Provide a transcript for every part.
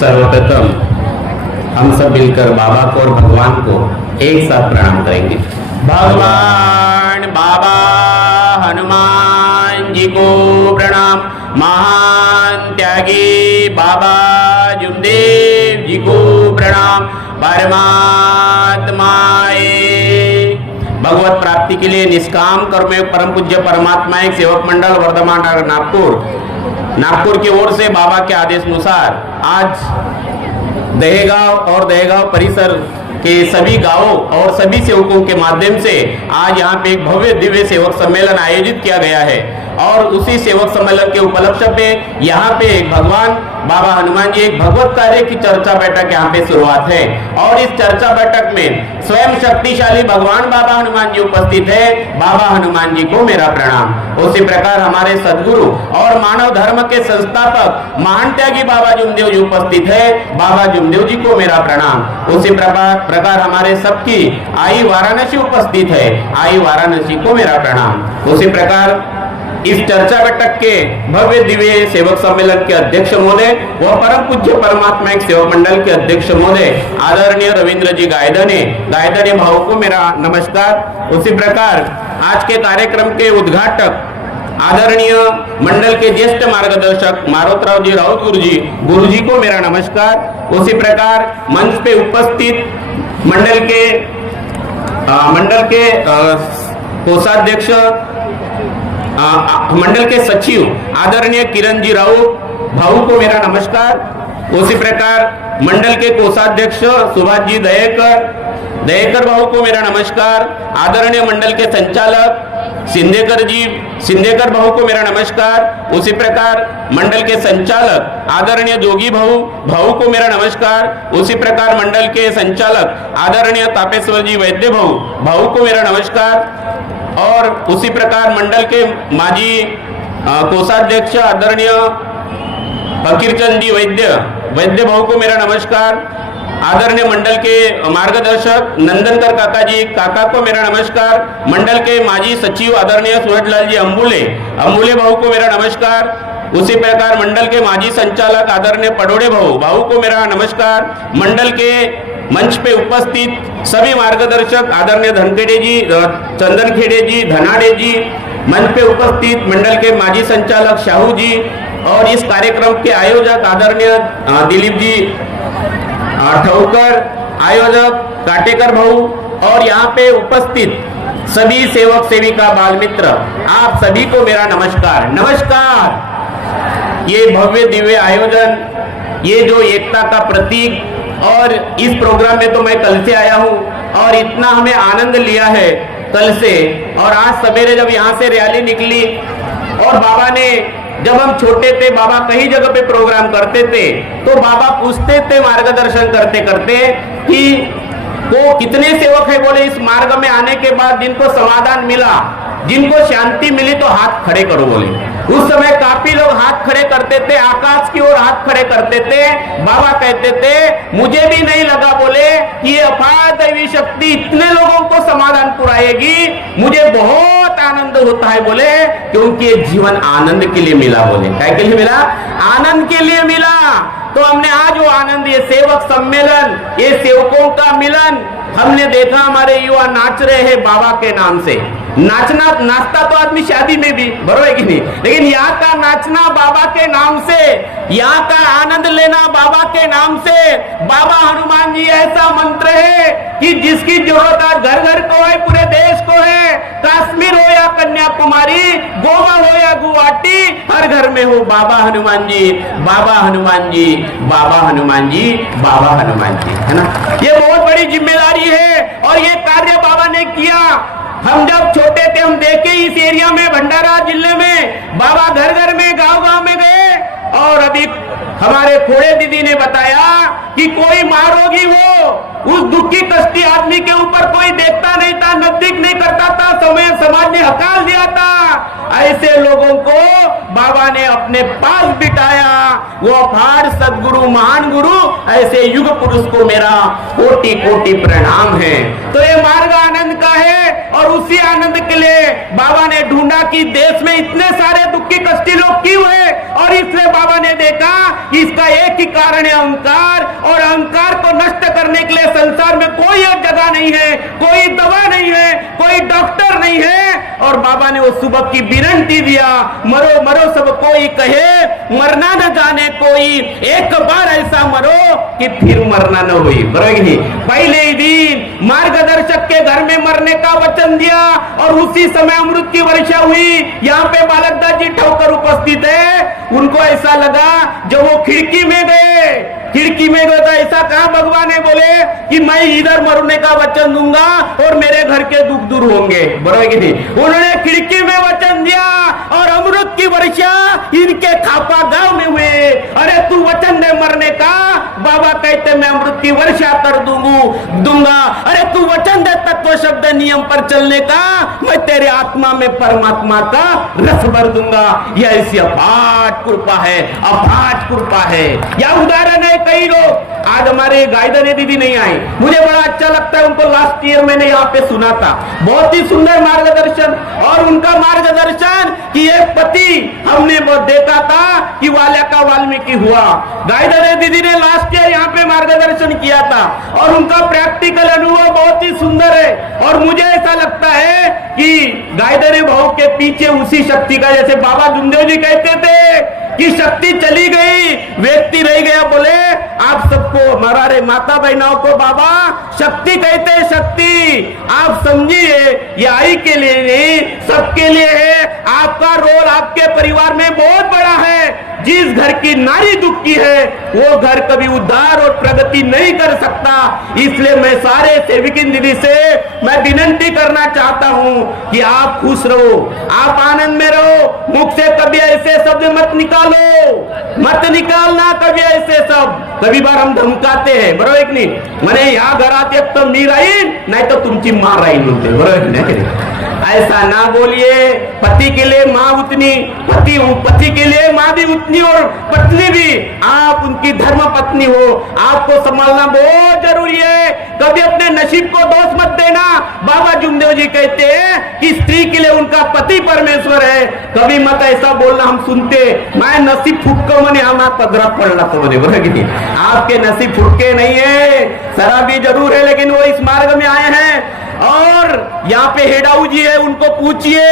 सर्वप्रथम हम सब मिलकर बाबा को और भगवान को एक साथ प्रणाम करेंगे। भगवान बाबा हनुमान जी को प्रणाम। महान त्यागी बाबा जुमदेव जी को प्रणाम। परमात्माए भगवत प्राप्ति के लिए निष्काम कर्म परम पूज्य परमात्मा एक सेवक मंडल वर्धमान नागपुर की ओर से बाबा के आदेश अनुसार आज दहेगांव और दहेगांव परिसर के सभी गांवों और सभी सेवकों के माध्यम से आज यहाँ पे एक भव्य दिव्य सेवक सम्मेलन आयोजित किया गया है और उसी सेवक सम्मेलन के उपलक्ष्य पे यहाँ पे भगवान बाबा हनुमान जी एक भगवत कार्य की चर्चा बैठक यहाँ पे शुरुआत है और इस चर्चा बैठक में स्वयं शक्तिशाली भगवान बाबा हनुमान जी उपस्थित है। बाबा हनुमान जी को मेरा प्रणाम। उसी प्रकार हमारे सदगुरु और मानव धर्म के संस्थापक महान त्यागी बाबा जुमदेव जी उपस्थित है। बाबा जुमदेव जी को मेरा प्रणाम। उसी प्रकार हमारे सबकी आई वाराणसी उपस्थित है। आई वाराणसी को मेरा प्रणाम। उसी प्रकार इस चर्चा बैठक के भव्य दिव्य सेवक सम्मेलन के अध्यक्ष महोदय व परम पूज्य परमात्मा एक सेवक मंडल के अध्यक्ष महोदय आदरणीय रविंद्र जी गायदने भाव को मेरा नमस्कार। उसी प्रकार आज के कार्यक्रम के उद्घाटक आदरणीय मंडल के ज्येष्ठ मार्गदर्शक मारोतराव जी राउत गुरु जी को मेरा नमस्कार। उसी प्रकार मंच पे उपस्थित मंडल के कोषाध्यक्ष मंडल के सचिव आदरणीय किरण जी राउत भाऊ को मेरा नमस्कार। उसी प्रकार मंडल के कोषाध्यक्ष सुभाष जी दहेकर भाऊ को मेरा नमस्कार। आदरणीय मंडल के संचालक सिंधेकर भाऊ को मेरा नमस्कार। उसी प्रकार मंडल के संचालक आदरणीय जोगी भाऊ को मेरा नमस्कार। उसी प्रकार मंडल के संचालक आदरणीय तापेश्वर जी वैद्य भाऊ को मेरा नमस्कार। और उसी प्रकार मंडल के माजी कोषाध्यक्ष आदरणीय फकीरचंद जी वैद्य भाऊ को मेरा नमस्कार। आदरणीय मंडल के मार्गदर्शक नंदनकर काका को मेरा नमस्कार। मंडल के माजी सचिव आदरणीय सूरजलाल जी अंबुले भाऊ को मेरा नमस्कार। उसी प्रकार मंडल के माजी संचालक आदरणीय पडोड़े भाऊ को मेरा नमस्कार। मंडल के मंच पे उपस्थित सभी मार्गदर्शक आदरणीय धनखेड़े जी चंदनखेड़े जी धनाड़े जी, मंच पे उपस्थित मंडल के माजी संचालक शाहू जी और इस कार्यक्रम के आयोजक आदरणीय दिलीप जी ठौकर, आयोजक काटेकर भाऊ और यहाँ पे उपस्थित सभी सेवक सेविका बाल मित्र, आप सभी को मेरा नमस्कार। ये भव्य दिव्य आयोजन, ये जो एकता का प्रतीक, और इस प्रोग्राम में तो मैं कल से आया हूँ और इतना हमें आनंद लिया है कल से। और आज सवेरे जब यहाँ से रैली निकली और बाबा ने, जब हम छोटे थे बाबा कई जगह पे प्रोग्राम करते थे तो बाबा पूछते थे मार्गदर्शन करते करते कि वो कितने सेवक है, बोले इस मार्ग में आने के बाद जिनको समाधान मिला, जिनको शांति मिली तो हाथ खड़े करो बोले। उस समय काफी लोग हाथ खड़े करते थे, आकाश की ओर हाथ खड़े करते थे। बाबा कहते थे मुझे भी नहीं लगा बोले कि ये अपार दैवी शक्ति इतने लोगों को समाधान पुराएगी, मुझे बहुत आनंद होता है बोले, क्योंकि ये जीवन आनंद के लिए मिला बोले। क्या के लिए मिला? आनंद के लिए मिला। तो हमने आज वो आनंद, ये सेवक सम्मेलन, ये सेवकों का मिलन, हमने देखा हमारे युवा नाच रहे हैं बाबा के नाम से। नाचता तो आदमी शादी में भी, बरोबर है कि नहीं, लेकिन यहाँ का नाचना बाबा के नाम से, यहाँ का आनंद लेना बाबा के नाम से। बाबा हनुमान जी ऐसा मंत्र है कि जिसकी जरूरत आज घर घर को है, पूरे देश को है। कश्मीर हो या कन्याकुमारी, गोवा हो या गुवाहाटी, हर घर में हो बाबा हनुमान जी, बाबा हनुमान जी, बाबा हनुमान जी, बाबा हनुमान जी, है ना। ये बहुत बड़ी जिम्मेदारी है और ये कार्य बाबा ने किया। हम जब छोटे थे हम देखे इस एरिया में, भंडारा जिले में बाबा घर घर में, गांव गांव में गए और अभी हमारे खोड़े दीदी ने बताया कि कोई मारोगी वो, उस दुखी कष्टी आदमी के ऊपर कोई देखता नहीं था, नजदीक नहीं करता था, समाज ने हकाल दिया था। ऐसे लोगों को बाबा ने अपने पास बिठाया। वो अपार सदगुरु, महान गुरु ऐसे युग पुरुष को मेरा कोटि कोटि प्रणाम है। तो ये मार्ग आनंद का है और उसी आनंद के लिए बाबा ने ढूंढा कि देश में इतने सारे दुखी कष्टी लोग क्यों है, और इसलिए बाबा ने देखा कि इसका एक ही कारण है अहंकार, और अहंकार को नष्ट करने के लिए संसार में कोई एक जगह नहीं है, कोई दवा नहीं है, कोई डॉक्टर नहीं है। और बाबा ने वो सुबह की विनती दिया, मरो मरो सब कोई कहे, मरना न जाने कोई, एक बार ऐसा मरो कि फिर मरना न हुई। बराबर, पहले ही दिन मार्गदर्शक के घर में मरने का वचन दिया और उसी समय अमृत की वर्षा हुई। यहाँ पे बालकदास जी ठोकर उपस्थित है। उनको ऐसा लगा जब वो खिड़की में गए तो ऐसा कहा भगवान ने बोले कि मैं इधर मरने का वचन दूंगा और मेरे घर के दुख दूर होंगे। बराबर की नहीं, उन्होंने खिड़की में वचन दिया और अमृत की वर्षा इनके खापा गांव में हुए। अरे तू वचन दे मरने का, बाबा कहते मैं अमृत की वर्षा कर दूंगा। अरे तू वचन दे तत्व शब्द नियम पर चलने का, मैं तेरे आत्मा में परमात्मा का रस भर दूंगा। यह ऐसी अपार कृपा है, अपार कृपा है। या उदाहरण है कई लोग, आज हमारे गायधनी दीदी नहीं आई, मुझे बड़ा अच्छा लगता है उनको। लास्ट ईयर मैंने यहाँ पे सुना था, बहुत ही सुंदर मार्गदर्शन। और उनका मार्गदर्शन कि एक पति हमने देखा था कि वाल्या का वाल्मीकि हुआ। गायधनी दीदी ने लास्ट ईयर यहाँ पे मार्गदर्शन किया था और उनका प्रैक्टिकल अनुभव बहुत ही सुंदर है। और मुझे ऐसा लगता है कि गायधनी भाव के पीछे उसी शक्ति का, जैसे बाबा जुमदेव जी कहते थे कि शक्ति चली गई, व्यक्ति रह गया। बोले आप सबको हमारे माता बहनों को बाबा शक्ति कहते हैं। शक्ति आप समझिए, ये आई के लिए नहीं, सबके लिए है। आपका रोल आपके परिवार में बहुत बड़ा है। जिस घर की नारी दुखी है वो घर कभी उद्धार और प्रगति नहीं कर सकता। इसलिए मैं सारे सेविकिन दीदी से मैं विनती करना चाहता हूं कि आप खुश रहो, आप आनंद में रहो। मुख से कभी ऐसे शब्द मत निकालना कभी ऐसे शब्द। कभी बार हम धमकाते हैं, बरोबर एक नहीं, मैंने यहाँ घर आते तो मीर आई नहीं तो तुमची मार आई बोलते, बरोबर नहीं। ऐसा ना बोलिए। पति के लिए माँ उतनी, पति के लिए माँ भी उतनी और पत्नी भी। आप उनकी धर्म पत्नी हो, आपको संभालना बहुत जरूरी है। कभी अपने नसीब को दोष मत देना। बाबा जुमदेव जी कहते हैं कि स्त्री के लिए उनका पति परमेश्वर है। कभी मत ऐसा बोलना, हम सुनते मैं नसीब फुटको मने हमारा पदरा पड़ना तो बोले, आपके नसीब फुटके नहीं है, शराबी जरूर है लेकिन वो इस मार्ग में आए हैं। और यहाँ पे हेडाऊ जी है, उनको पूछिए,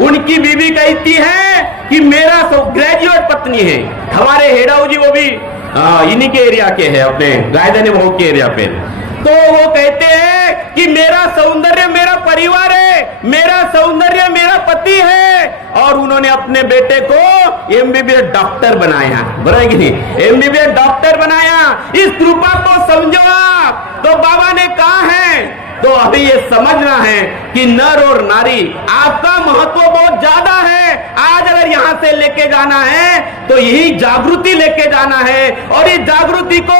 उनकी बीवी कहती है कि मेरा ग्रेजुएट पत्नी है। हमारे हेडाऊ जी वो भी इन्हीं के एरिया के हैं, अपने गायधनी भाव के एरिया पे। तो वो कहते हैं कि मेरा सौंदर्य मेरा परिवार है, मेरा सौंदर्य मेरा पति है। और उन्होंने अपने बेटे को एमबीबीएस डॉक्टर बनाया, बराबर कि नहीं, एमबीबीएस डॉक्टर बनाया। इस कृपा को समझो आप। तो बाबा ने कहा है, तो अभी ये समझना है कि नर और नारी आपका महत्व बहुत ज्यादा है। आज अगर यहाँ से लेके जाना है तो यही जागृति लेके जाना है, और इस जागृति को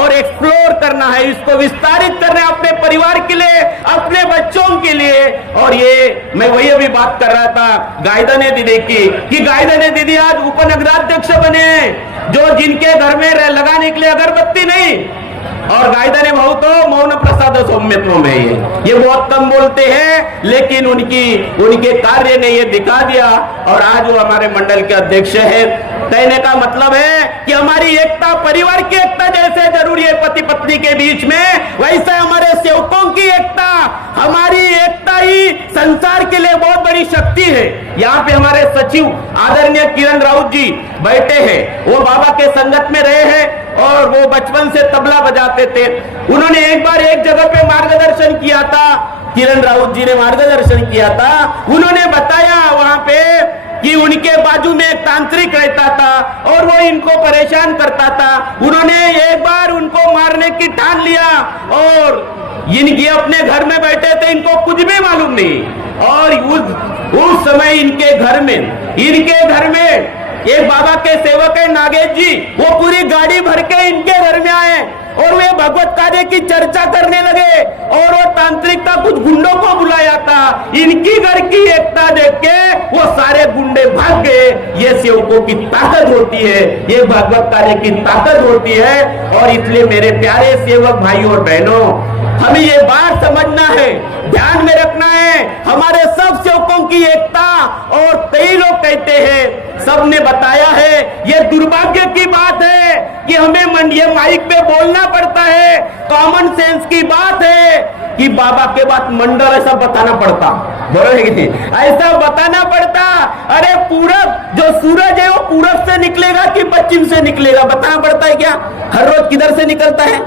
और एक्सप्लोर करना है, इसको विस्तारित करना है अपने परिवार के लिए, अपने बच्चों के लिए। और ये मैं वही अभी बात कर रहा था गायधनी दीदी की, कि गायधनी दीदी आज उपनगराध्यक्ष बने, जो जिनके घर में लगाने के लिए अगरबत्ती नहीं। और गायधनी भाव तो मौन प्रसाद सौम्यत्व में ये बहुत कम बोलते हैं, लेकिन उनके कार्य ने ये दिखा दिया। और आज वो हमारे मंडल के अध्यक्ष है। कहने का मतलब है कि हमारी एकता, परिवार की एकता जैसे जरूरी है पति पत्नी के बीच में, वैसे हमारे सेवकों की एकता, हमारी एकता ही संसार के लिए बहुत बड़ी शक्ति है। यहाँ पे हमारे सचिव आदरणीय किरण राउत जी बैठे हैं, वो बाबा के संगत में रहे हैं और वो बचपन से तबला बजाते थे। उन्होंने एक बार एक जगह पे मार्गदर्शन किया था, किरण राउत जी ने मार्गदर्शन किया था। उन्होंने बताया वहां पे कि उनके बाजू में एक तांत्रिक रहता था और वो इनको परेशान करता था। उन्होंने एक बार उनको मारने की ठान लिया और इनके अपने घर में बैठे थे, इनको कुछ भी मालूम नहीं। और उस समय इनके घर में एक बाबा के सेवक है नागेश जी, वो पूरी गाड़ी भर के इनके घर में आए और वे भगवत कार्य की चर्चा करने लगे और वो तांत्रिक का कुछ गुंडों को बुलाया था। इनकी घर की एकता देख के वो सारे गुंडे भाग गए। ये सेवकों की ताकत होती है, ये भगवत कार्य की ताकत होती है। और इसलिए मेरे प्यारे सेवक भाइयों और बहनों, हमें ये बात समझना है, ध्यान में रखना है, हमारे सब सेवकों की एकता। और कई लोग कहते हैं, सबने बताया है, ये दुर्भाग्य की बात है कि हमें ये माइक पे बोलना पड़ता है। कॉमन सेंस की बात है कि बाबा के बाद मंडल ऐसा बताना पड़ता, बोलो है कि नहीं? ऐसा बताना पड़ता। अरे पूरब, जो सूरज है वो पूरब से निकलेगा कि पश्चिम से निकलेगा, बताना पड़ता है क्या? हर रोज किधर से निकलता है?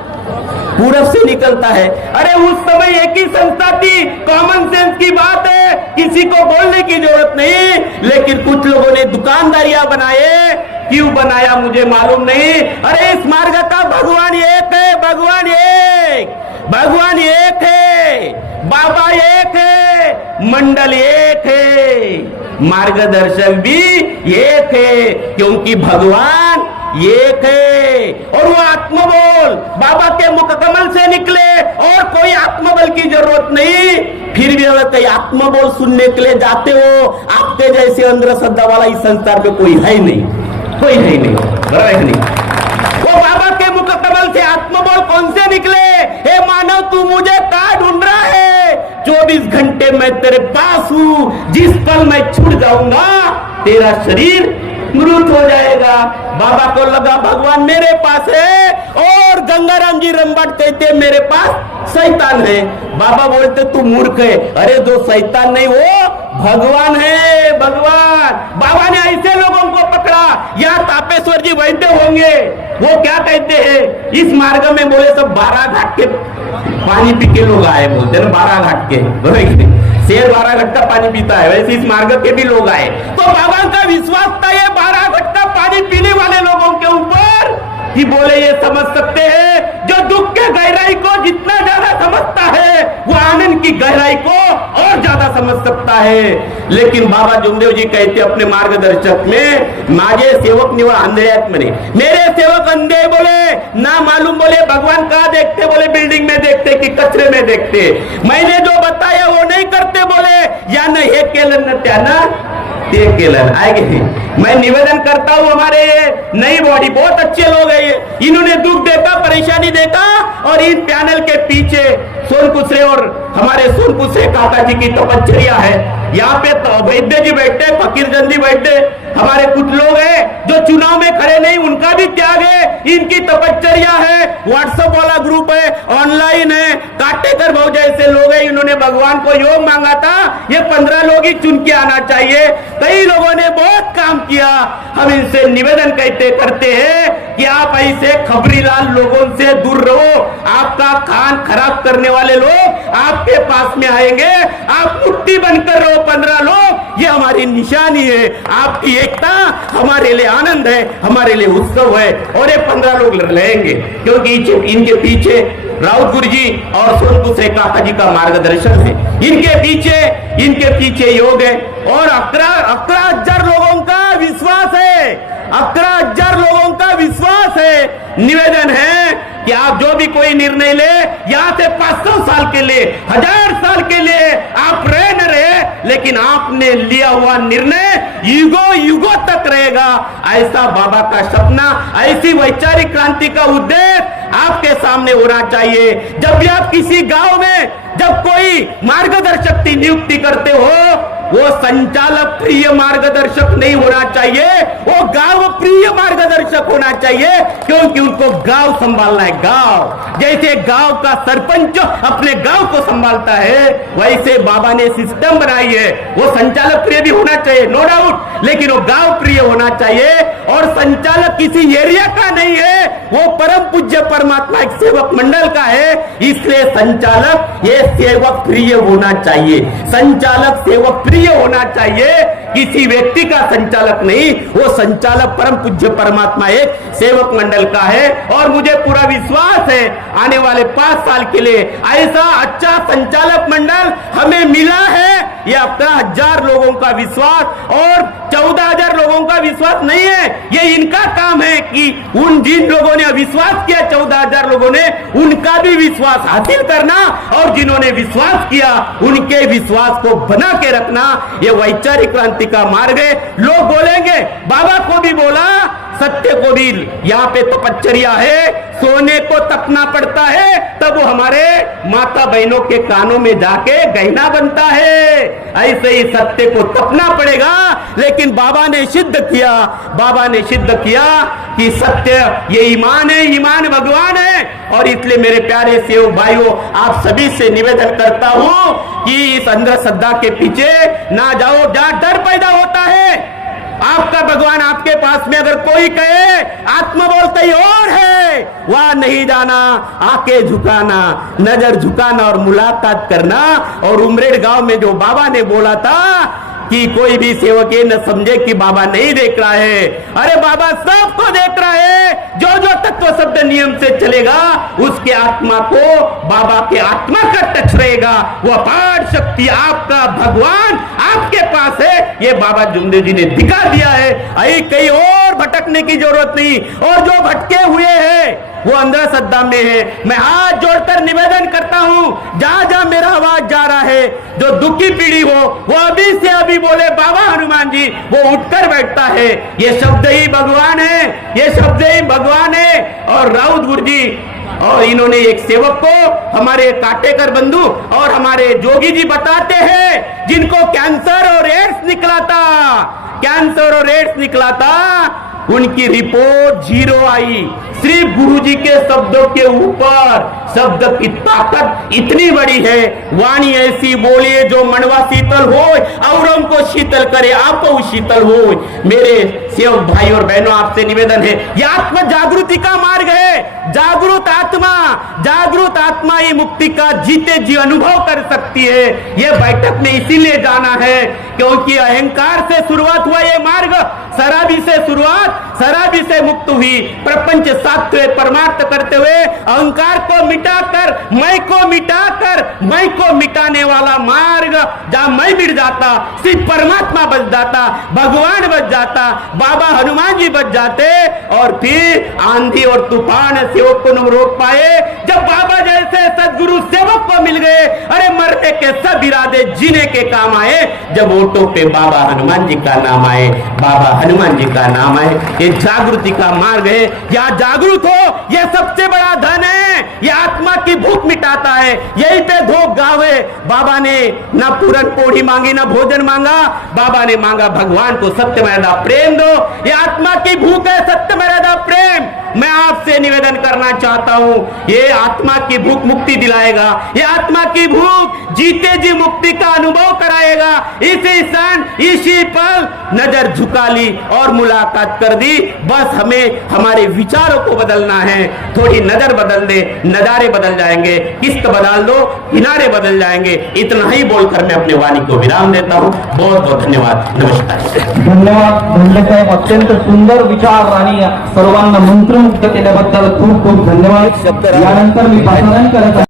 पूरब से निकलता है। अरे उस समय एक ही संस्था थी, कॉमन सेंस की बात है, किसी को बोलने की जरूरत नहीं। लेकिन कुछ लोगों ने दुकानदारियां बनाए, क्यों बनाया मुझे मालूम नहीं। अरे इस मार्ग का भगवान एक है, भगवान एक, भगवान एक है, बाबा एक है, मंडल एक है, मार्गदर्शक भी एक है, क्योंकि भगवान एक है। और वो आत्मबोल बाबा के मुख कमल से निकले और कोई आत्मबल की जरूरत नहीं। फिर भी अगर कहीं आत्मबोल सुनने के लिए जाते हो, आपके जैसे अंधश्रद्धा वाला इस संसार में कोई है नहीं, कोई है नहीं, बराबर है नहीं? वो बाबा के मुख कमल से आत्मबोल कौन से निकले? हे मानव, तू मुझे कहाँ ढूंढ रहा है? 24 घंटे मैं तेरे पास हूँ, जिस पल मैं छूट जाऊंगा तेरा शरीर मृत हो जाएगा। बाबा को लगा भगवान मेरे पास है, और गंगाराम जी रंबाट कहते मेरे पास शैतान है। बाबा बोलते तू मूर्ख है। अरे जो शैतान नहीं, वो भगवान है, भगवान। बाबा ने ऐसे लोगों को पकड़ा। यहाँ तापेश्वर जी वैद्य होंगे, वो क्या कहते हैं इस मार्ग में? बोले सब 12 घाट के पानी पी के लोग आए, बोलते ना 12 घाट के, शेर 12 घट का पानी पीता है, वैसे इस मार्ग के भी लोग आए। तो बाबा का विश्वास था ये 12 घट का पानी पीने वाले लोगों के ऊपर, कि बोले ये समझ सकते हैं, जो दुख के गहराई को जितना ज्यादा समझता है, वो आनंद की गहराई को और ज्यादा समझ सकता है। लेकिन बाबा जुमदेव जी कहते अपने मार्गदर्शक में, माझे सेवक निवा अंधेऱ्यात म्हणे, मेरे सेवक अंधे बोले, ना मालूम बोले, भगवान कहाँ देखते? बोले बिल्डिंग में देखते कि कचरे में देखते। मैंने जो बताया वो नहीं करते, बोले यानं हे केलं न त्यानं ते केलं, आगे। मैं निवेदन करता हूँ, हमारे ये नई बॉडी बहुत अच्छे लोग हैं, ये इन्होंने दुख देखा, परेशानी देखा, और इन पैनल के पीछे सोनकुसरे और हमारे सोनकुसरे काका जी की तपश्चर्या है। यहाँ पे तो वैद्य जी बैठे, फकीर चंद जी बैठे, हमारे कुछ लोग हैं जो चुनाव में खड़े नहीं, उनका भी त्याग है, इनकी तपश्चर्या है। व्हाट्सएप वाला ग्रुप है, ऑनलाइन है, काटेकर भाव जैसे लोग हैं, इन्होंने भगवान को योग मांगा था, ये 15 लोग ही चुन के आना चाहिए। कई लोगों ने बहुत काम किया। हम इनसे निवेदन करते हैं कि आप ऐसे खबरीलाल लोगों से दूर रहो। आपका खान खराब करने वाले लोग आपके पास में आएंगे, आप मुट्ठी बनकर रहो 15 लोग, ये हमारी निशानी है। आपकी एकता हमारे लिए आनंद है, हमारे लिए उत्सव है, और ये 15 लोग रहेंगे, क्योंकि इनके पीछे राउत गुरु जी और सोनकुसरे काका जी का मार्गदर्शन है। इनके पीछे योग है, और 11,000 लोगों का विश्वास है, 11,000 लोगों का विश्वास है। निवेदन है कि आप जो भी कोई निर्णय ले, यहाँ से 500 साल के लिए, 1000 साल के लिए आप रहे न रहे, लेकिन आपने लिया हुआ निर्णय युगों तक रहेगा। ऐसा बाबा का सपना, ऐसी वैचारिक क्रांति का उद्देश्य आपके सामने होना चाहिए। जब भी आप किसी गांव में जब कोई मार्गदर्शक की नियुक्ति करते हो, वो संचालक प्रिय मार्गदर्शक नहीं होना चाहिए, वो गांव प्रिय मार्गदर्शक होना चाहिए, क्योंकि उनको गांव संभालना है। गांव जैसे गांव का सरपंच अपने गांव को संभालता है, वैसे बाबा ने सिस्टम बनाई है। वो संचालक प्रिय भी होना चाहिए, नो डाउट, लेकिन वो गांव प्रिय होना चाहिए। और संचालक किसी एरिया का नहीं है, वो परम पूज्य परमात्मा एक सेवक मंडल का है, इसलिए संचालक ये सेवक प्रिय होना चाहिए। संचालक सेवक प्रिय होना चाहिए, किसी व्यक्ति का संचालक नहीं। वो संचालक परम पूज्य परमात्मा एक सेवक मंडल का है और मुझे पूरा विश्वास है आने वाले 5 साल के लिए ऐसा अच्छा संचालक मंडल हमें मिला है। ये अपना 1000 लोगों का विश्वास और 14,000 लोगों का विश्वास नहीं है, ये इनका काम है कि उन जिन लोगों ने विश्वास किया 14,000 लोगों ने उनका भी विश्वास हासिल करना और जिन्होंने विश्वास किया उनके विश्वास को बना के रखना। ये वैचारिक क्रांति का मार्ग है। लोग बोलेंगे, बाबा को भी बोला, सत्य को भी, यहाँ पे तपश्चर्या है, सोने को तपना पड़ता है तब वो हमारे माता बहनों के कानों में जाके गहना बनता है। ऐसे ही सत्य को तपना पड़ेगा। लेकिन बाबा ने सिद्ध किया कि सत्य ये ईमान है, ईमान भगवान है। और इसलिए मेरे प्यारे सेवक भाइयों, आप सभी से निवेदन करता हूं कि इस अंधश्रद्धा के पीछे ना जाओ जहां डर पैदा होता है। आपका भगवान आपके पास में अगर कोई कहे आत्मा बोलता ही और है, वहां नहीं जाना, आके झुकाना, नजर झुकाना और मुलाकात करना। और उमरेड गांव में जो बाबा ने बोला था कि कोई भी सेवक ये न समझे कि बाबा नहीं देख रहा है, अरे बाबा सबको देख रहा है। जो जो तत्व शब्द नियम से चलेगा उसके आत्मा को बाबा के आत्मा का टच रहेगा। वो अपार शक्ति आपका भगवान आपके पास है, ये बाबा जुमदे जी ने दिखा दिया है। अरे कहीं और भटकने की जरूरत नहीं। और जो भटके हुए हैं वो अंधश्रद्धा में है, मैं हाथ जोड़कर निवेदन करता हूं, जहां जहां मेरा आवाज जा रहा है, जो दुखी पीढ़ी हो वो अभी से अभी बोले बाबा हनुमान जी, वो उठकर बैठता है। ये शब्द ही भगवान है, ये शब्द ही भगवान है। और राउत गुरुजी और इन्होंने एक सेवक को, हमारे काटेकर बंधु और हमारे जोगी जी बताते हैं, जिनको कैंसर और एड्स निकला था, उनकी रिपोर्ट 0 आई। सिर्फ गुरुजी के शब्दों के ऊपर। शब्द की ताकत इतनी बड़ी है। वाणी ऐसी बोलिए जो मनवा शीतल हो और हमको शीतल करे, आपको शीतल हो। मेरे सेवक भाई और बहनों, आपसे निवेदन है, यह आत्म जागृति का मार्ग है। जागृत आत्मा ही मुक्ति का जीते जी अनुभव कर सकती है। यह बैठक में इसीलिए जाना है क्योंकि अहंकार से शुरुआत हुआ ये मार्ग, शराबी से मुक्त हुई, प्रपंच सात्व परमार्थ करते हुए अहंकार को मिटाकर मैं को मिटाने वाला मार्ग, जहां मैं मिट जाता सिर्फ परमात्मा बच जाता, भगवान बच जाता, बाबा हनुमान जी बच जाते। और फिर आंधी और तूफान सेवक को न रोक पाए। जब बाबा जैसे सदगुरु सेवक को मिल गए, अरे मरने के सब इरादे जीने के काम आए। जब ओटो पे बाबा हनुमान जी का नाम आए, बाबा हनुमान जी का नाम है। ये जागृति का मार्ग है। या जागरूक हो, ये सबसे बड़ा धन है। ये आत्मा की भूख मिटाता है। यही पे धोख गाँव है। बाबा ने ना पूरन पोड़ी मांगी, ना भोजन मांगा, बाबा ने मांगा भगवान को सत्य मर्यादा प्रेम दो। ये आत्मा की भूख है, सत्य मर्यादा प्रेम। मैं आपसे निवेदन करना चाहता हूं, ये आत्मा की भूख मुक्ति दिलाएगा। ये आत्मा की भूख जीते जी मुक्ति का अनुभव कराएगा। इसी क्षण इसी पल नजर झुका ली और मुलाकात कर दी। बस हमें हमारे विचारों को बदलना है। थोड़ी नजर बदल दे, नजारे बदल जाएंगे। किस्त बदल दो, किनारे बदल जाएंगे। इतना ही बोलकर मैं अपने वाणी को विराम देता हूं। बहुत बहुत धन्यवाद। नमस्कार। धन्यवाद धनंजय साहेब, अत्यंत सुंदर विचार आणि सर्वांना मंत्रमुग्ध केल्याबद्दल खूप खूप धन्यवाद। यानंतर मी भाषण करत